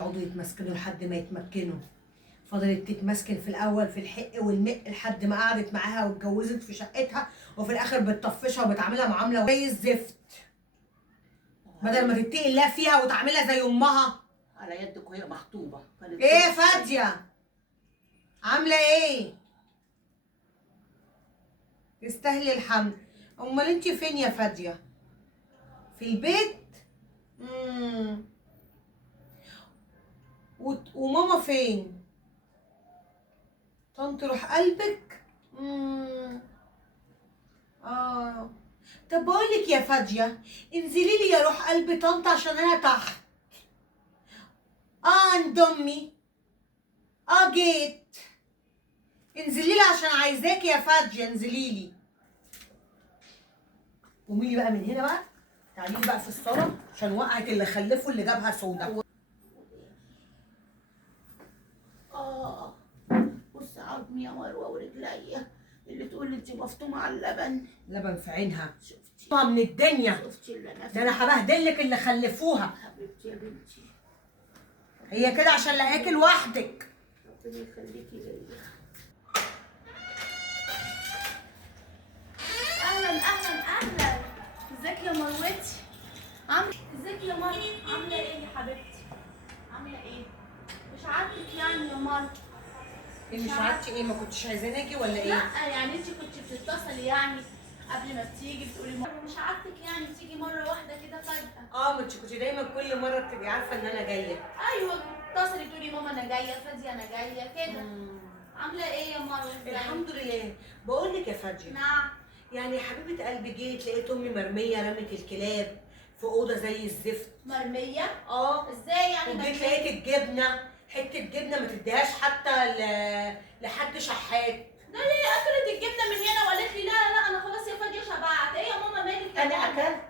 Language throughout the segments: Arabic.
يقعدوا يتمسكنوا لحد ما يتمكنوا. فضلت تتمسكن في الاول في الحق والمق لحد ما قعدت معاها واتجوزت في شقتها، وفي الاخر بتطفشها وبتعاملها معامله زي الزفت، بدل ما تتقي الله فيها وتعاملها زي امها. على يدك وهي مخطوبه كانت ايه يا فاديه؟ عامله ايه؟ تستاهلي الحمد. امال انت فين يا فاديه؟ في البيت؟ وماما فين؟ طنط روح قلبك؟ طب بقولك يا فاديه، انزلي لي يا روح قلب طنط عشان انا تحت. عند امي. جيت. انزلي لي عشان عايزاكي يا فاديه، انزلي لي. قومي لي بقى من هنا بقى، تعالي لي بقى في الصاله عشان وقعت اللي خلفه اللي جابها سودا. بص عظمي يا مروه ورجليا اللي تقول انت مفطومه على اللبن. لبن في عينها. شفتي من الدنيا. شفتي اللي انا ده انا هبهدلك اللي خلفوها. حبيبتي يا بنتي. هي كده عشان لقاكي لوحدك. ربنا يخليكي ليا. اهلا اهلا اهلا. ازيك يا مروتي؟ ازيك يا مروه؟ عامله ايه يا حبيبتي؟ عامله ايه؟ مش عاجبك يعني يا مروه؟ مش عارفه ايه، ما كنتش عايزاني اجي ولا ايه؟ لا يعني انت كنت بتتصلي يعني قبل ما بتيجي بتقولي مره، مش عاجبك يعني تيجي مره واحده كده فجاه؟ ما انت كنت دايما كل مره بتبقي عارفه ان انا جايه. ايوه بتتصلي تقولي ماما انا جايه، فاديه انا جايه كده. عامله ايه يا مروه؟ الحمد لله. بقول لك يا فاديه، نعم. يعني حبيبه قلبي، جيت لقيت امي مرميه رمت الكلاب في اوضه زي الزفت. مرميه؟ ازاي يعني وجيت لقيت الجبنه، حته جبنه ما تديهاش حتى لحد شحات. ده ليه اكلت الجبنه من هنا وقالت لي لا لا انا خلاص يا فاديه شبعت. ايه يا ماما مالك يا انا ماما؟ اكلت.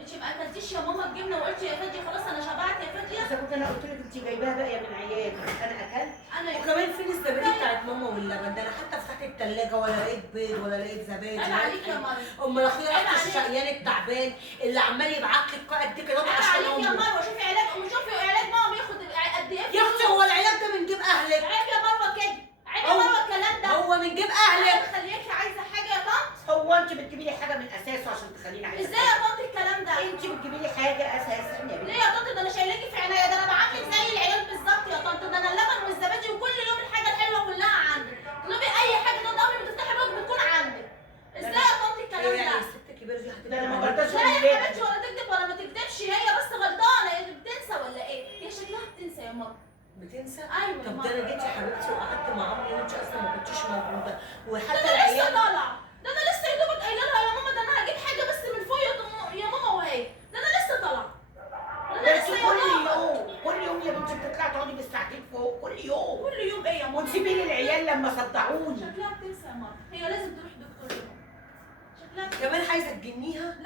انت ما اكلتيش يا ماما الجبنه وقلت يا فاديه خلاص انا شبعت يا فاديه؟ اذا كنت انا قلت لك انت جايباها باقيه من عيالي. انا اكلت. انا وكمان فين الزبادي بتاعت ماما واللبن ده؟ انا حتى فتحت التلاجه ولا لقيت بيض ولا لقيت زبادي. عيب عليك يا مروه. امال اخويا عيب راح عليك. الشقيان التعبان اللي عمال يبعت لك قد كده عيب عشان عليك يا امه. مروه. شوفي علاج شوفي علاج ماما بياخد قد ايه يا اختي هو العلاج ده من جيب اهلك؟ عيب يا مروه كده. عيب يا مروه الكلام ده. هو من جيب اهلك. خليكي عايزه حاجه يا طنط؟ هو انت بتجيبي لي حاجه من اساسه عشان تخليني عايزه؟ ازاي يا طنط الكلام ده؟ انت بتجيبي لي حاجه اساسا يا ليه بنتي؟ يا طنط؟ ده انا شايلاكي في عينيا، ده انا بعاملك زي العيال بالظبط يا طنط. ده انا اللبن والزبادي وكل يوم الحاجه الحلوه كلها عندك. تطلبي اي حاجه طنط قبل ما تفتحي بوقك بتكون عندك. ازاي يا طنط الكلام يعني ده؟ الست الكبيره دي ده انا ما هتبقى برضاش لا يا حبيبتي ولا تكذب ولا ما تكذبش، هي بس غلطانه. هي بتنسى ولا ايه؟ هي شكلها بتنسى يا ماما. بتنسى؟ ايوه يا طب ماما. ده انا جيت يا حبيبتي وقعدت مع امي وانت اصلا ما كنتيش موجوده، ده وحتى انا لسه العيال. طالعه. ده انا لسه يا دوبك قايله لها يا ماما ده انا هجيب حاجه بس من فوق يا ماما وهي. ده انا لسه طالعه. ده انا بس لسه كل يا ماما. يوم كل يوم يا بنتي بتطلعي تقعدي بالساعتين فوق كل يوم. كل يوم ايه يا ماما؟ وتسيبي لي العيال لما صدعوني. شكلها بتنسى يا ماما. هي لازم تروح دكتور يا ماما. شكلها بتنسى. كمان عايزه تجنيها؟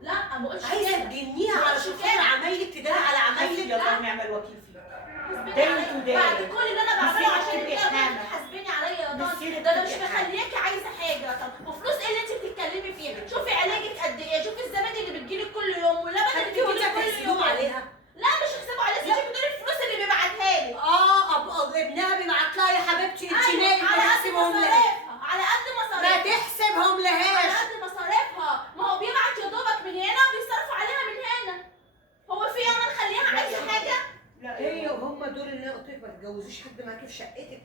لا ما بقولش عايزه كده. تجنيها ما على قلتش شوفان كده. عمايلك تداري على حسبي عمايلك. الله ونعم الوكيل فيك. حاسبيني دايما عليا. ودايما. بعد كل اللي انا بعمله مسيرك عشان تبقي الكلام حامل. ده حاسبيني عليا يا طنط. مسيرك ده انا مش تبقي حامل. مخلياكي عايزه حاجه. طب وفلوس ايه اللي انت بتتكلمي فيها؟ شوفي علاجك قد ايه، شوفي الزبادي اللي بتجيلك كل يوم واللبن اللي حبيبتي وانت بتجيلك كل هتحسدهم يوم. عليها؟ لا مش هحسبه عليها. انت بتقولي الفلوس اللي بيبعتها لي. ابنها بيبعت لها يا حبيبتي، انت أيوة، مالك؟ على قد تحسبهم لها؟ مصاريفها. على قد ما مصاريفها. تحسبهم على لهاش. قد مصاريفها. ما هو بيبعت يا دوبك من هنا وبيصرفوا عليها من هنا. هو في انا نخليها عايزه حاجه؟ لا هي وهم دول اللي انا قلت لك ما تتجوزيش حد معاكي في شقتك.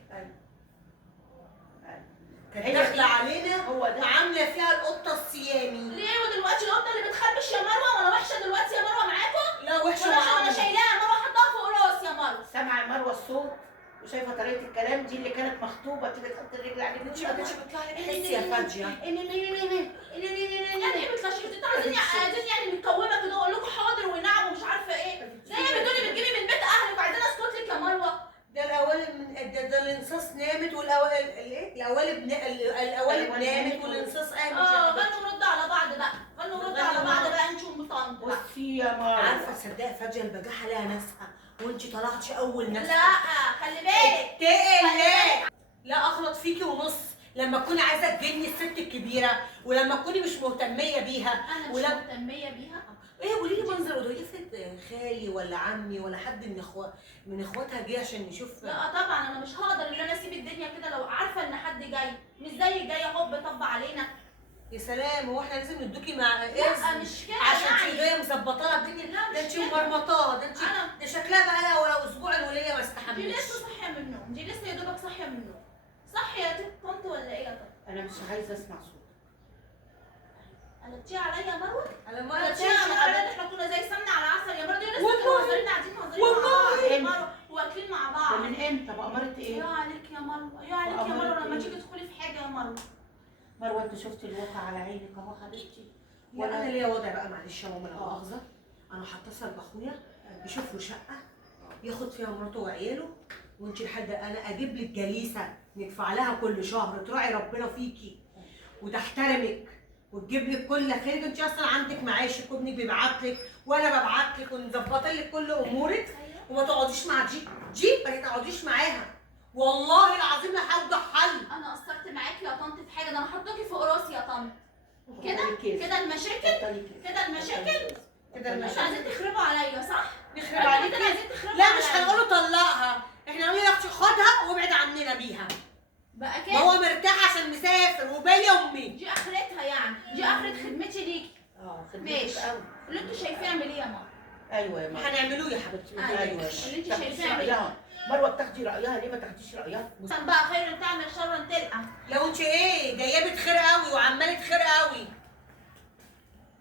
كانت هي داخله دي. علينا هو ده. وعامله فيها القطه السيامي. ليه ودلوقتي القطه اللي بتخربش يا مروه؟ وانا وحشه دلوقتي يا مروه معاكم؟ لا وحشه وانا معاهم. شايلاها يا مروه حطها فوق راسي يا مروه. سامعه يا مروه الصوت وشايفه طريقه الكلام دي اللي كانت مخطوبه تيجي تحط الرجل عليك. انت ما كانتش بتطلع لك حس يا فاجيه. يعني ايه بتلاشي؟ انتوا عايزين يعني متكومه كده اقول لكم حاضر ونعم ومش عارفه ايه؟ زي ما بتقولي بتجيبي من بيت اهلك وعايزين اسكت لك يا مروه. ده القوالب ده الانصاص نامت والقوالب ايه؟ القوالب نامت والانصاص قامت. غنوا ردوا على بعض بقى. غنوا ردوا على بعض بقى انتوا ومطنط بقى. بصي يا مروه. عارفه تصدقي فاجيه البجاحه لها ناسها وانت طلعتي اول ناس. لا خلي بالك. اتقي. لا اغلط فيكي ونص لما تكوني عايزه تجني الست الكبيره ولما تكوني مش مهتميه بيها. انا مش ولما مهتميه بيها. ايه قولي لي منظر وديفة خالي ولا عمي ولا حد من اخواتها جه عشان نشوف. لا طبعا انا مش هقدر ان انا اسيب الدنيا كده لو عارفه ان حد جاي، مش زي جاي هوب طب علينا. يا سلام، هو احنا لازم ندوكي مع لا مش كده عشان يعني. انت جايه مظبطه لها الدنيا؟ لا ده مش انت كده. مرمطاه، ده انت أنا- ده شكلها بقى لها ولا اسبوع الوليه ما دي استحملتش. لسه صاحيه من النوم، دي لسه يا دوبك صاحيه من النوم. صح يا طنط ولا ايه يا طنط؟ انا مش عايزه اسمع صوتك. قلبتيها عليا يا مروه؟ انا ما قلبتيها على مروه ان احنا كنا زي سمنه على عسل يا مروه، دي لسه والله. كانوا مهزرين قاعدين مهزرين مع والله. بعض يا مروه واكلين مع بعض. ده من امتى؟ بأمارة ايه؟ يا عليك يا مروه، يا عليك يا وأمارة مروه لما إيه؟ تيجي تدخلي في حاجه يا مروه. مروه انت شفتي الواقع على عينك اهو حبيبتي. ولا انا ليا وضع بقى، معلش يا ماما لا مؤاخذه. انا هتصل باخويا يشوف له شقه ياخد فيها مراته وعياله، وانت لحد انا اجيب لك جليسه ندفع لها كل شهر تراعي ربنا فيكي وتحترمك وتجيب لك كل خير. انت اصلا عندك معاشك وابنك بيبعت لك وانا ببعت لك ونظبط لك كل امورك، وما تقعديش مع جي ما تقعديش معاها. والله العظيم لا هوضح حل. انا قصرت معاكي يا طنط في حاجه؟ ده انا حطاكي فوق راسي يا طنط. كده كده كده المشاكل كده المشاكل كده مش المشاكل عايزين تخربوا عليا صح؟ نخرب عليكي. كده عايزين تخربوا لا مش عليا. هنقوله طلقها، احنا هنقول يا اختي خدها وابعد عننا بيها. بقى ما كده هو مرتاح عشان مسافر وبيا امي. دي اخرتها يعني، دي اخرة خدمتي ليكي. خدمتك ماشي. قوي. اللي انتوا شايفاه اعمل ايه يا ماما؟ ايوه يا مروه. هنعملوه يا حبيبتي ما أيوة. تقلقيش. اللي انت تاخديش شايفاه اعمل رأيها. مروه بتاخدي رايها ليه ما تاخديش رايها؟ احسن بقى خير تعمل شرا تلقى. لو انت ايه جايبه خير قوي وعماله خير قوي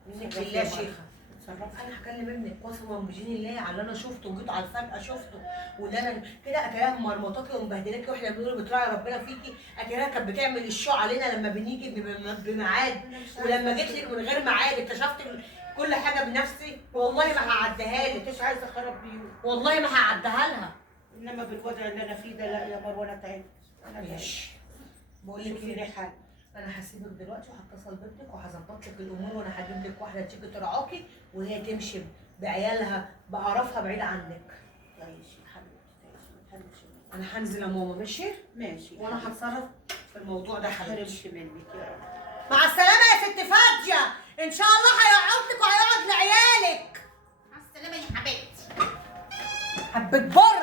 منك لله يا شيخه. انا هكلم ابنك قسما بدين الله على اللي انا شفته وجيت على الفجأة شفته، وده انا كده اتاريها مرمطاكي ومبهدلاكي واحنا بنقول بتراعي ربنا فيكي. اتاريها كانت بتعمل الشو علينا لما بنيجي بميعاد، ولما جيت لك من غير ميعاد اكتشفت كل حاجه بنفسي. والله ما هعديها لك، مش عايزه اخرب بيوت. والله ما هعديها لها. انما بالوضع اللي انا فيه ده لا يا مروه انا تعبت. انا تعبت. ماشي. بقول لك شوفي لي ايه، حل. انا هسيبك دلوقتي وهتصل بابنك وهظبط لك الامور، وانا هجيب لك واحده تيجي ترعاكي وهي تمشي بعيالها بقرفها بعيد عنك. ماشي حبيبتي ماشي. انا هنزل يا ماما ماشي؟ ماشي وانا هتصرف في الموضوع ده حبيبتي. حرمش منك يا رب. مع السلامه يا ست فاديه، ان شاء الله هيقعد لك وهيقعد لعيالك. مع السلامه يا حبيبتي. حبيت بر